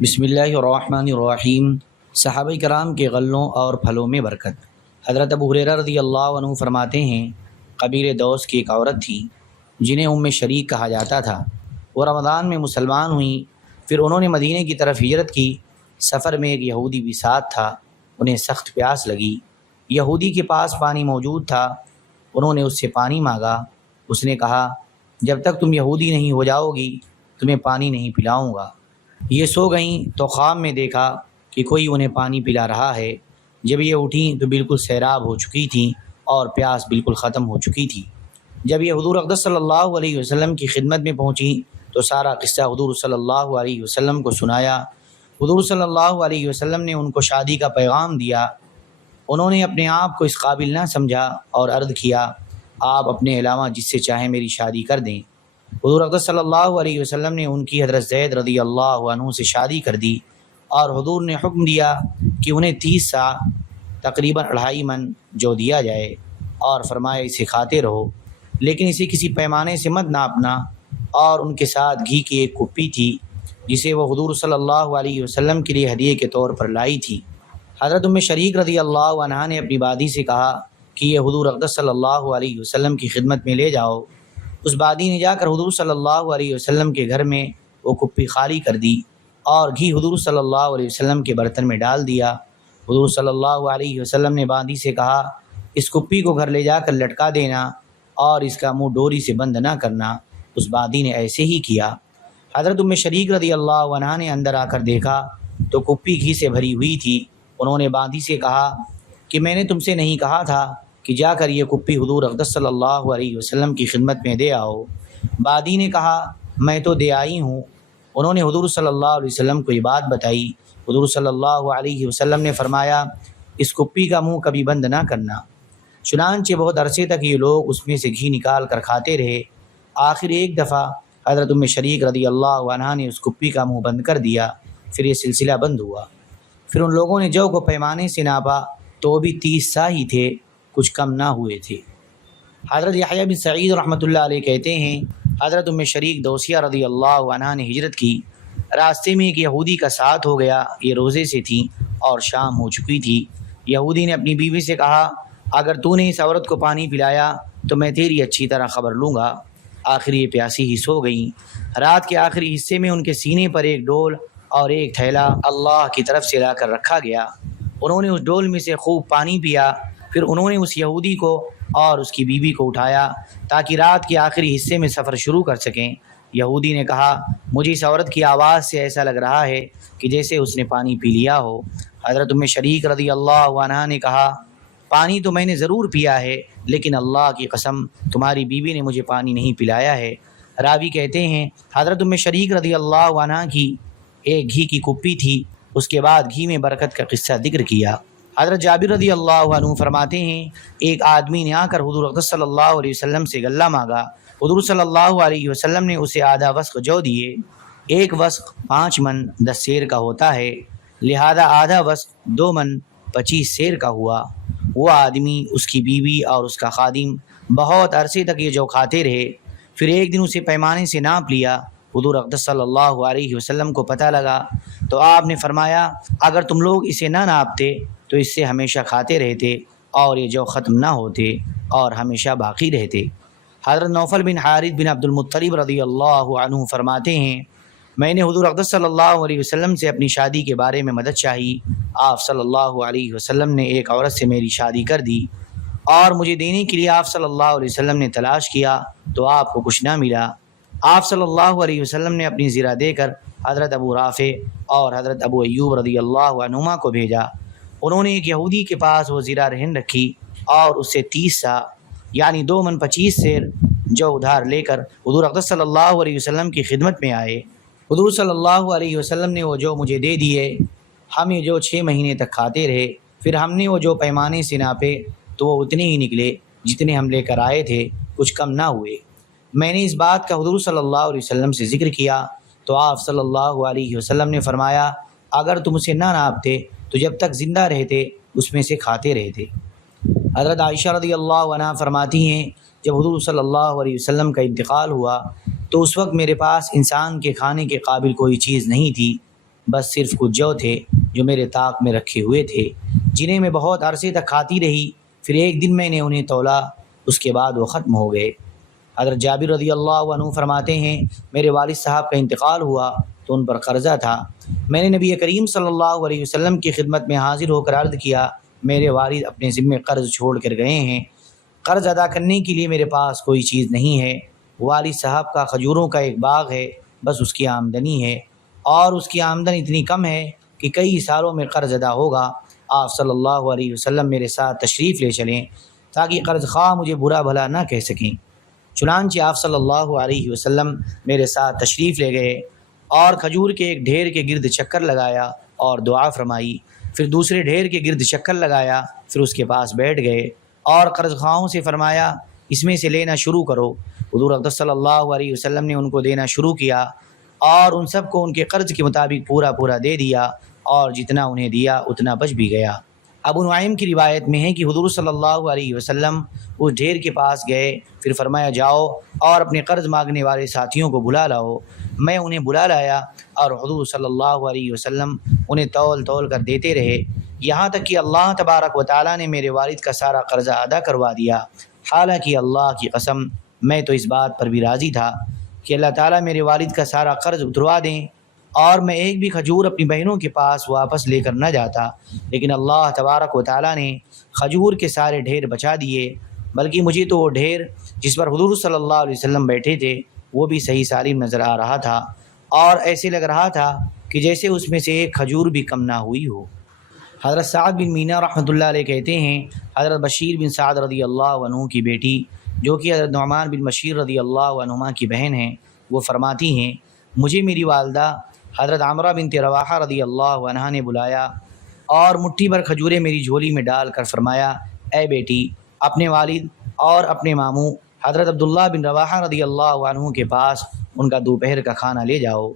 بسم اللہ الرحمن الرحیم۔ صحابہ کرام کے غلوں اور پھلوں میں برکت۔ حضرت ابو ہریرہ رضی اللہ عنہ فرماتے ہیں، قبیلہ دوس کی ایک عورت تھی جنہیں ام شریک کہا جاتا تھا۔ وہ رمضان میں مسلمان ہوئیں، پھر انہوں نے مدینے کی طرف ہجرت کی۔ سفر میں ایک یہودی بھی ساتھ تھا۔ انہیں سخت پیاس لگی۔ یہودی کے پاس پانی موجود تھا۔ انہوں نے اس سے پانی مانگا۔ اس نے کہا، جب تک تم یہودی نہیں ہو جاؤ گی تمہیں پانی نہیں پلاؤں گا۔ یہ سو گئیں تو خواب میں دیکھا کہ کوئی انہیں پانی پلا رہا ہے۔ جب یہ اٹھیں تو بالکل سیراب ہو چکی تھیں اور پیاس بالکل ختم ہو چکی تھی۔ جب یہ حضور اقدس صلی اللہ علیہ وسلم کی خدمت میں پہنچیں تو سارا قصہ حضور صلی اللہ علیہ وسلم کو سنایا۔ حضور صلی اللہ علیہ وسلم نے ان کو شادی کا پیغام دیا۔ انہوں نے اپنے آپ کو اس قابل نہ سمجھا اور عرض کیا، آپ اپنے علاوہ جس سے چاہیں میری شادی کر دیں۔ حضور اقدس صلی اللہ علیہ وسلم نے ان کی حضرت زید رضی اللہ عنہ سے شادی کر دی اور حضور نے حکم دیا کہ انہیں 30 سا تقریباً 2.5 من جو دیا جائے، اور فرمایا اسے کھاتے رہو، لیکن اسے کسی پیمانے سے مت ناپنا۔ اور ان کے ساتھ گھی کی ایک کپی تھی جسے وہ حضور صلی اللہ علیہ وسلم کے لیے ہدیے کے طور پر لائی تھی۔ حضرت ام شریک رضی اللہ عنہا نے اپنی بادی سے کہا کہ یہ حضور اقدس صلی اللہ علیہ وسلم کی خدمت میں لے جاؤ۔ اس بادی نے جا کر حضور صلی اللہ علیہ وسلم کے گھر میں وہ کپی خالی کر دی اور گھی حضور صلی اللہ علیہ وسلم کے برتن میں ڈال دیا۔ حضور صلی اللہ علیہ وسلم نے بادی سے کہا، اس کپی کو گھر لے جا کر لٹکا دینا اور اس کا منہ ڈوری سے بند نہ کرنا۔ اس بادی نے ایسے ہی کیا۔ حضرت ام شریک رضی اللہ عنہا نے اندر آ کر دیکھا تو کپی گھی سے بھری ہوئی تھی۔ انہوں نے بادی سے کہا کہ میں نے تم سے نہیں کہا تھا کہ جا کر یہ کپی حضور اقدس صلی اللہ علیہ وسلم کی خدمت میں دے آؤ؟ بادی نے کہا، میں تو دے آئی ہوں۔ انہوں نے حضور صلی اللہ علیہ وسلم کو یہ بات بتائی۔ حضور صلی اللہ علیہ وسلم نے فرمایا، اس کپی کا منہ کبھی بند نہ کرنا۔ چنانچہ بہت عرصے تک یہ لوگ اس میں سے گھی نکال کر کھاتے رہے۔ آخر ایک دفعہ حضرت ام شریک رضی اللہ عنہا نے اس کپی کا منہ بند کر دیا۔ پھر یہ سلسلہ بند ہوا۔ پھر ان لوگوں نے جو کو پیمانے سے ناپا تو وہ بھی 30 سا ہی تھے، کچھ کم نہ ہوئے تھے۔ حضرت یحییٰ بن سعید رحمۃ اللہ علیہ کہتے ہیں، حضرت ام شریک دوسیہ رضی اللہ عنہا نے ہجرت کی۔ راستے میں ایک یہودی کا ساتھ ہو گیا۔ یہ روزے سے تھی اور شام ہو چکی تھی۔ یہودی نے اپنی بیوی سے کہا، اگر تو نے اس عورت کو پانی پلایا تو میں تیری اچھی طرح خبر لوں گا۔ آخر یہ پیاسی ہی سو گئیں۔ رات کے آخری حصے میں ان کے سینے پر ایک ڈول اور ایک تھیلا اللہ کی طرف سے لا کر رکھا گیا۔ انہوں نے اس ڈول میں سے خوب پانی پیا۔ پھر انہوں نے اس یہودی کو اور اس کی بیوی کو اٹھایا تاکہ رات کے آخری حصے میں سفر شروع کر سکیں۔ یہودی نے کہا، مجھے اس عورت کی آواز سے ایسا لگ رہا ہے کہ جیسے اس نے پانی پی لیا ہو۔ حضرت ام شریک رضی اللہ عنہا نے کہا، پانی تو میں نے ضرور پیا ہے، لیکن اللہ کی قسم تمہاری بیوی نے مجھے پانی نہیں پلایا ہے۔ راوی کہتے ہیں، حضرت ام شریک رضی اللہ عنہا کی ایک گھی کی کپی تھی۔ اس کے بعد گھی میں برکت کا قصہ ذکر کیا۔ حضرت جابر رضی اللہ عنہ فرماتے ہیں، ایک آدمی نے آ کر حضور اقدس صلی اللہ علیہ وسلم سے غلہ مانگا۔ حضور صلی اللہ علیہ وسلم نے اسے آدھا وسق جو دیے۔ ایک وسق 5 من 10 سیر کا ہوتا ہے، لہذا آدھا وسق 2 من 25 سیر کا ہوا۔ وہ آدمی، اس کی بیوی اور اس کا خادم بہت عرصے تک یہ جو کھاتے رہے۔ پھر ایک دن اسے پیمانے سے ناپ لیا۔ حضور اقدس صلی اللہ علیہ وسلم کو پتہ لگا تو آپ نے فرمایا، اگر تم لوگ اسے نہ ناپتے تو اس سے ہمیشہ کھاتے رہتے اور یہ جو ختم نہ ہوتے اور ہمیشہ باقی رہتے۔ حضرت نوفل بن حارث بن عبد المطلب رضی اللہ عنہ فرماتے ہیں، میں نے حضور اقدس صلی اللہ علیہ وسلم سے اپنی شادی کے بارے میں مدد چاہی۔ آپ صلی اللہ علیہ وسلم نے ایک عورت سے میری شادی کر دی اور مجھے دینے کے لیے آپ صلی اللہ علیہ وسلم نے تلاش کیا تو آپ کو کچھ نہ ملا۔ آپ صلی اللہ علیہ وسلم نے اپنی زرہ دے کر حضرت ابو رافع اور حضرت ابو ایوب رضی اللہ عنہما کو بھیجا۔ انہوں نے ایک یہودی کے پاس وہ زرہ رہن رکھی اور اس سے 30 سا یعنی 2 من 25 سیر جو ادھار لے کر حضور اقدس صلی اللہ علیہ وسلم کی خدمت میں آئے۔ حضور صلی اللہ علیہ وسلم نے وہ جو مجھے دے دیے۔ ہم یہ جو 6 مہینے تک کھاتے رہے۔ پھر ہم نے وہ جو پیمانے سے ناپے تو وہ اتنے ہی نکلے جتنے ہم لے کر آئے تھے، کچھ کم نہ ہوئے۔ میں نے اس بات کا حضور صلی اللہ علیہ وسلم سے ذکر کیا تو آپ صلی اللہ علیہ وسلم نے فرمایا، اگر تم اسے نہ ناپتے تو جب تک زندہ رہتے اس میں سے کھاتے رہتے۔ حضرت عائشہ رضی اللہ عنہا فرماتی ہیں، جب حضور صلی اللہ علیہ وسلم کا انتقال ہوا تو اس وقت میرے پاس انسان کے کھانے کے قابل کوئی چیز نہیں تھی بس صرف کچھ جو تھے جو میرے طاق میں رکھے ہوئے تھے، جنہیں میں بہت عرصے تک کھاتی رہی، پھر ایک دن میں نے انہیں تولا، اس کے بعد وہ ختم ہو گئے۔ حضرت جابر رضی اللہ عنہ فرماتے ہیں میرے والد صاحب کا انتقال ہوا تو ان پر قرضہ تھا۔ میں نے نبی کریم صلی اللہ علیہ وسلم کی خدمت میں حاضر ہو کر عرض کیا میرے والد اپنے ذمے قرض چھوڑ کر گئے ہیں، قرض ادا کرنے کے لیے میرے پاس کوئی چیز نہیں ہے۔ والد صاحب کا کھجوروں کا ایک باغ ہے، بس اس کی آمدنی ہے، اور اس کی آمدن اتنی کم ہے کہ کئی سالوں میں قرض ادا ہوگا۔ آپ صلی اللہ علیہ وسلم میرے ساتھ تشریف لے چلیں تاکہ قرض خواہ مجھے برا بھلا نہ کہہ سکیں۔ چنانچہ آپ صلی اللہ علیہ وسلم میرے ساتھ تشریف لے گئے اور کھجور کے ایک ڈھیر کے گرد چکر لگایا اور دعا فرمائی، پھر دوسرے ڈھیر کے گرد چکر لگایا، پھر اس کے پاس بیٹھ گئے اور قرض خواہوں سے فرمایا اس میں سے لینا شروع کرو۔ حضور اقدس صلی اللہ علیہ وسلم نے ان کو دینا شروع کیا اور ان سب کو ان کے قرض کے مطابق پورا دے دیا، اور جتنا انہیں دیا اتنا بچ بھی گیا۔ ابو نعیم کی روایت میں ہے کہ حضور صلی اللہ علیہ وسلم اس ڈھیر کے پاس گئے، پھر فرمایا جاؤ اور اپنے قرض مانگنے والے ساتھیوں کو بلا لاؤ۔ میں انہیں بلا لایا اور حضور صلی اللہ علیہ وسلم انہیں تول کر دیتے رہے، یہاں تک کہ اللہ تبارک و تعالیٰ نے میرے والد کا سارا قرضہ ادا کروا دیا۔ حالانکہ اللہ کی قسم میں تو اس بات پر بھی راضی تھا کہ اللہ تعالیٰ میرے والد کا سارا قرض اتروا دیں اور میں ایک بھی کھجور اپنی بہنوں کے پاس واپس لے کر نہ جاتا، لیکن اللہ تبارک و تعالیٰ نے کھجور کے سارے ڈھیر بچا دیے، بلکہ مجھے تو وہ ڈھیر جس پر حضور صلی اللہ علیہ وسلم بیٹھے تھے وہ بھی صحیح سالم نظر آ رہا تھا، اور ایسے لگ رہا تھا کہ جیسے اس میں سے ایک کھجور بھی کم نہ ہوئی ہو۔ حضرت سعد بن مینا رحمۃ اللہ علیہ کہتے ہیں حضرت بشیر بن سعد رضی اللہ عنہ کی بیٹی جو کہ حضرت نعمان بن بشیر رضی اللہ عنہما کی بہن ہیں، وہ فرماتی ہیں مجھے میری والدہ حضرت عمرہ بنت رواحہ رضی اللہ عنہا نے بلایا اور مٹھی بھر کھجوریں میری جھولی میں ڈال کر فرمایا اے بیٹی اپنے والد اور اپنے ماموں حضرت عبداللہ بن رواحہ رضی اللہ عنہ کے پاس ان کا دوپہر کا کھانا لے جاؤ۔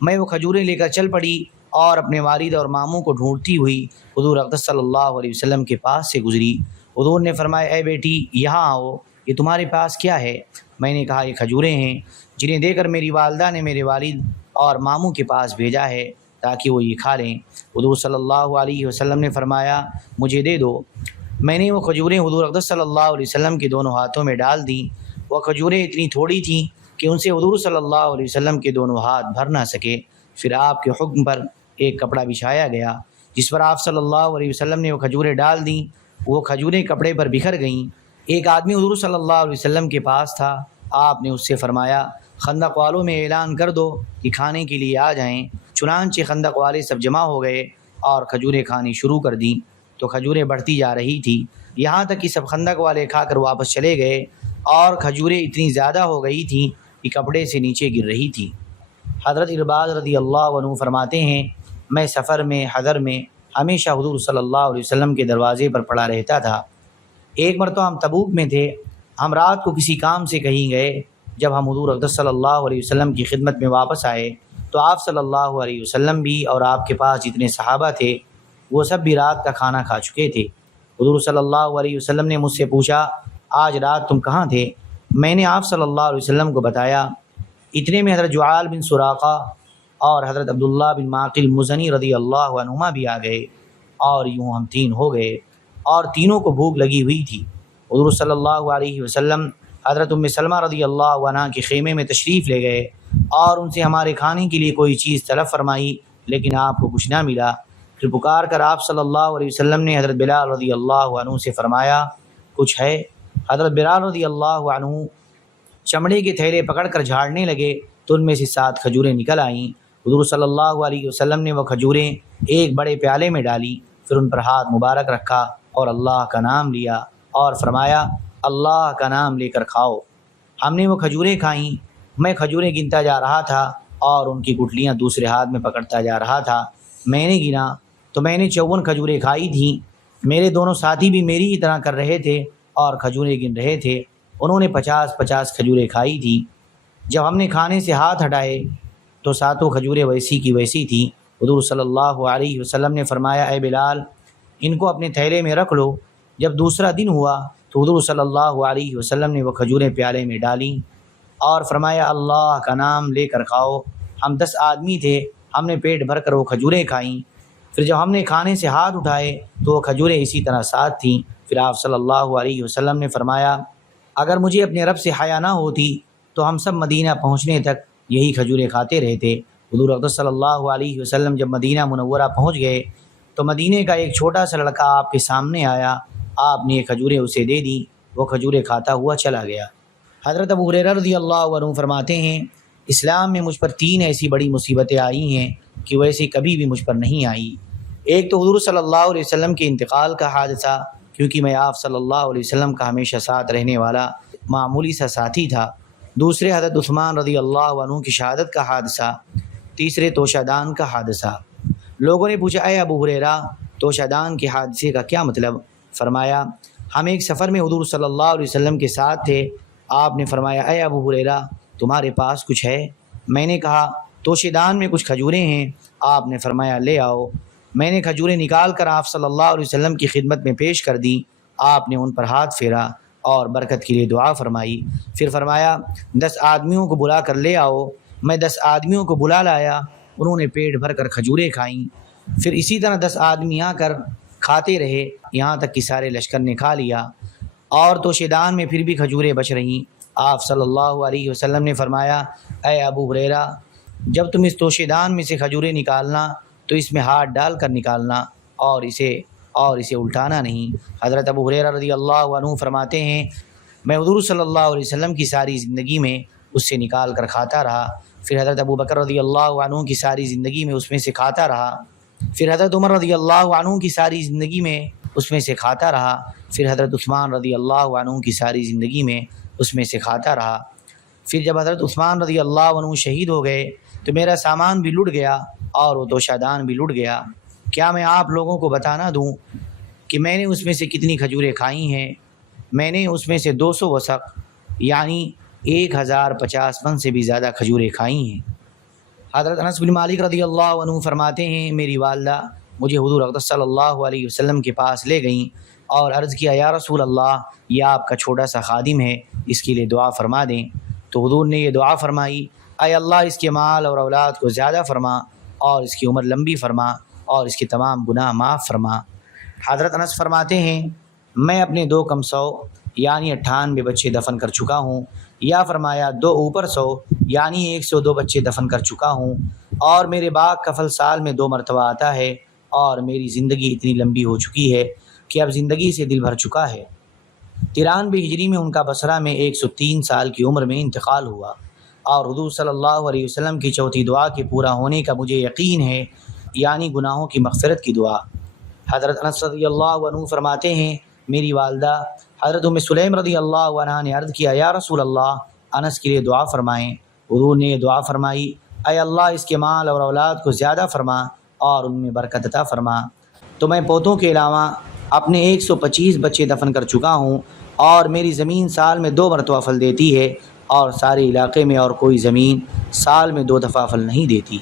میں وہ کھجوریں لے کر چل پڑی اور اپنے والد اور ماموں کو ڈھونڈتی ہوئی حضور اقدس صلی اللہ علیہ وسلم کے پاس سے گزری۔ حضور نے فرمایا اے بیٹی یہاں آؤ، یہ تمہارے پاس کیا ہے؟ میں نے کہا یہ کھجوریں ہیں جنہیں دے کر میری والدہ نے میرے والد اور ماموں کے پاس بھیجا ہے تاکہ وہ یہ کھا لیں۔ حضور صلی اللہ علیہ وسلم نے فرمایا مجھے دے دو۔ میں نے وہ کھجوریں حضور اقدس صلی اللہ علیہ وسلم کے دونوں ہاتھوں میں ڈال دیں۔ وہ کھجوریں اتنی تھوڑی تھیں کہ ان سے حضور صلی اللہ علیہ وسلم کے دونوں ہاتھ بھر نہ سکے۔ پھر آپ کے حکم پر ایک کپڑا بچھایا گیا جس پر آپ صلی اللہ علیہ وسلم نے وہ کھجوریں ڈال دیں۔ وہ کھجوریں کپڑے پر بکھر گئیں۔ ایک آدمی حضور صلی اللہ علیہ وسلم کے پاس تھا، آپ نے اس سے فرمایا خندق والوں میں اعلان کر دو کہ کھانے کے لیے آ جائیں۔ چنانچہ خندق والے سب جمع ہو گئے اور کھجوریں کھانی شروع کر دیں تو کھجوریں بڑھتی جا رہی تھی، یہاں تک کہ سب خندق والے کھا کر واپس چلے گئے اور کھجوریں اتنی زیادہ ہو گئی تھیں کہ کپڑے سے نیچے گر رہی تھی۔ حضرت ارباز رضی اللہ عنہ فرماتے ہیں میں سفر میں حضر میں ہمیشہ حضور صلی اللہ علیہ وسلم کے دروازے پر پڑا رہتا تھا۔ ایک مرتبہ ہم تبوک میں تھے، ہم رات کو کسی کام سے کہیں گئے، جب ہم حضور اقدس صلی اللہ علیہ وسلم کی خدمت میں واپس آئے تو آپ صلی اللہ علیہ وسلم بھی اور آپ کے پاس جتنے صحابہ تھے وہ سب بھی رات کا کھانا کھا چکے تھے۔ حضور صلی اللہ علیہ وسلم نے مجھ سے پوچھا آج رات تم کہاں تھے؟ میں نے آپ صلی اللہ علیہ وسلم کو بتایا۔ اتنے میں حضرت جعال بن سراقہ اور حضرت عبداللہ بن معقل مزنی رضی اللہ عنہما بھی آ گئے، اور یوں ہم تین ہو گئے اور تینوں کو بھوک لگی ہوئی تھی۔ حضور صلی اللہ علیہ وسلم حضرت ام سلمہ رضی اللہ عنہ کے خیمے میں تشریف لے گئے اور ان سے ہمارے کھانے کے لیے کوئی چیز طلب فرمائی، لیکن آپ کو کچھ نہ ملا۔ پھر پکار کر آپ صلی اللہ علیہ وسلم نے حضرت بلال رضی اللہ عنہ سے فرمایا کچھ ہے؟ حضرت بلال رضی اللہ عنہ چمڑے کے تھیلے پکڑ کر جھاڑنے لگے تو ان میں سے 7 کھجوریں نکل آئیں۔ حضور صلی اللہ علیہ وسلم نے وہ کھجوریں ایک بڑے پیالے میں ڈالی، پھر ان پر ہاتھ مبارک رکھا اور اللہ کا نام لیا اور فرمایا اللہ کا نام لے کر کھاؤ۔ ہم نے وہ کھجوریں کھائیں۔ میں کھجوریں گنتا جا رہا تھا اور ان کی گٹلیاں دوسرے ہاتھ میں پکڑتا جا رہا تھا۔ میں نے گنا تو میں نے 54 کھجوریں کھائی تھیں۔ میرے دونوں ساتھی بھی میری ہی طرح کر رہے تھے اور کھجوریں گن رہے تھے، انہوں نے 50 کھجوریں کھائی تھیں۔ جب ہم نے کھانے سے ہاتھ ہٹائے تو 7 کھجوریں ویسی کی ویسی تھیں۔ حضور صلی اللہ علیہ وسلم نے فرمایا اے بلال ان کو اپنے تھیلے میں رکھ لو۔ جب دوسرا دن ہوا تو حضور صلی اللہ علیہ وسلم نے وہ کھجوریں پیالے میں ڈالیں اور فرمایا اللہ کا نام لے کر کھاؤ۔ ہم 10 آدمی تھے، ہم نے پیٹ بھر کر وہ کھجوریں کھائیں۔ پھر جب ہم نے کھانے سے ہاتھ اٹھائے تو وہ کھجوریں اسی طرح ساتھ تھیں۔ پھر آپ صلی اللہ علیہ وسلم نے فرمایا اگر مجھے اپنے رب سے حیا نہ ہوتی تو ہم سب مدینہ پہنچنے تک یہی کھجوریں کھاتے رہتے۔ حضور اقدس صلی اللہ علیہ وسلم جب مدینہ منورہ پہنچ گئے تو مدینے کا ایک چھوٹا سا لڑکا آپ کے سامنے آیا، آپ نے یہ کھجوریں اسے دے دیں، وہ کھجوریں کھاتا ہوا چلا گیا۔ حضرت ابو ہریرہ رضی اللہ عنہ فرماتے ہیں اسلام میں مجھ پر 3 ایسی بڑی مصیبتیں آئی ہیں کہ ویسے کبھی بھی مجھ پر نہیں آئی۔ ایک تو حضور صلی اللہ علیہ وسلم کے انتقال کا حادثہ، کیونکہ میں آپ صلی اللہ علیہ وسلم کا ہمیشہ ساتھ رہنے والا معمولی سا ساتھی تھا۔ دوسرے حضرت عثمان رضی اللہ عنہ کی شہادت کا حادثہ۔ تیسرے توشہ دان کا حادثہ۔ لوگوں نے پوچھا اے ابو ہریرہ توشہ دان کے حادثے کا کیا مطلب؟ فرمایا ہم ایک سفر میں حضور صلی اللہ علیہ وسلم کے ساتھ تھے۔ آپ نے فرمایا اے ابو ہریرہ تمہارے پاس کچھ ہے؟ میں نے کہا توشہ دان میں کچھ کھجوریں ہیں۔ آپ نے فرمایا لے آؤ۔ میں نے کھجوریں نکال کر آپ صلی اللہ علیہ وسلم کی خدمت میں پیش کر دی۔ آپ نے ان پر ہاتھ پھیرا اور برکت کے لیے دعا فرمائی۔ پھر فرمایا 10 آدمیوں کو بلا کر لے آؤ۔ میں 10 آدمیوں کو بلا لایا، انہوں نے پیٹ بھر کر کھجوریں کھائیں۔ پھر اسی طرح 10 آدمی آ کر کھاتے رہے یہاں تک کہ سارے لشکر نے کھا لیا، اور توشہ دان میں پھر بھی کھجوریں بچ رہیں۔ آپ صلی اللہ علیہ وسلم نے فرمایا اے ابو ہریرہ جب تم اس توشہ دان میں سے کھجوریں نکالنا تو اس میں ہاتھ ڈال کر نکالنا اور اسے الٹانا نہیں۔ حضرت ابو ہریرہ رضی اللہ عنہ فرماتے ہیں میں حضور صلی اللہ علیہ وسلم کی ساری زندگی میں اس سے نکال کر کھاتا رہا۔ پھر حضرت ابو بکر رضی اللہ عنہ کی ساری زندگی میں اس میں سے کھاتا رہا۔ پھر حضرت عمر رضی اللہ عنہ کی ساری زندگی میں اس میں سے کھاتا رہا۔ پھر حضرت عثمان رضی اللہ عنہ کی ساری زندگی میں اس میں سے کھاتا رہا۔ پھر جب حضرت عثمان رضی اللہ عنہ شہید ہو گئے تو میرا سامان بھی لٹ گیا اور وہ توشہ دان بھی لٹ گیا۔ کیا میں آپ لوگوں کو بتا نہ دوں کہ میں نے اس میں سے کتنی کھجوریں کھائی ہیں؟ میں نے اس میں سے 200 وسق یعنی 1050 من سے بھی زیادہ کھجوریں کھائی ہیں۔ حضرت انس بن مالک رضی اللہ عنہ فرماتے ہیں میری والدہ مجھے حضور اقدس صلی اللہ علیہ وسلم کے پاس لے گئیں اور عرض کیا یا رسول اللہ یہ آپ کا چھوٹا سا خادم ہے، اس کے لیے دعا فرما دیں۔ تو حضور نے یہ دعا فرمائی اے اللہ اس کے مال اور اولاد کو زیادہ فرما اور اس کی عمر لمبی فرما اور اس کے تمام گناہ معاف فرما۔ حضرت انس فرماتے ہیں میں اپنے 2 کم 100 یعنی 98 بچے دفن کر چکا ہوں، یا فرمایا 2 اوپر 100 یعنی 102 بچے دفن کر چکا ہوں، اور میرے باغ کا پھل سال میں 2 مرتبہ آتا ہے، اور میری زندگی اتنی لمبی ہو چکی ہے کہ اب زندگی سے دل بھر چکا ہے۔ 93 ہجری میں ان کا بصرہ میں 103 سال کی عمر میں انتقال ہوا، اور حضور صلی اللہ علیہ وسلم کی چوتھی دعا کے پورا ہونے کا مجھے یقین ہے، یعنی گناہوں کی مغفرت کی دعا۔ حضرت انس رضی اللہ عنہ فرماتے ہیں میری والدہ حضرت ام سلیم رضی اللہ عنہ نے عرض کیا یا رسول اللہ انس کے لیے دعا فرمائیں۔ حضور نے یہ دعا فرمائی اے اللہ اس کے مال اور اولاد کو زیادہ فرما اور ان میں برکت عطا فرما۔ تو میں پوتوں کے علاوہ اپنے 125 بچے دفن کر چکا ہوں، اور میری زمین سال میں 2 مرتبہ پھل دیتی ہے، اور سارے علاقے میں اور کوئی زمین سال میں 2 دفعہ پھل نہیں دیتی۔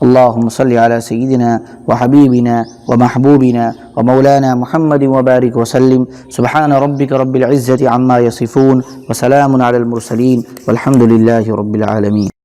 اللهم صل على سيدنا وحبيبنا ومحبوبنا ومولانا محمد وبارك وسلم سبحان ربك رب العزة عما يصفون وسلام على المرسلين والحمد لله رب العالمين۔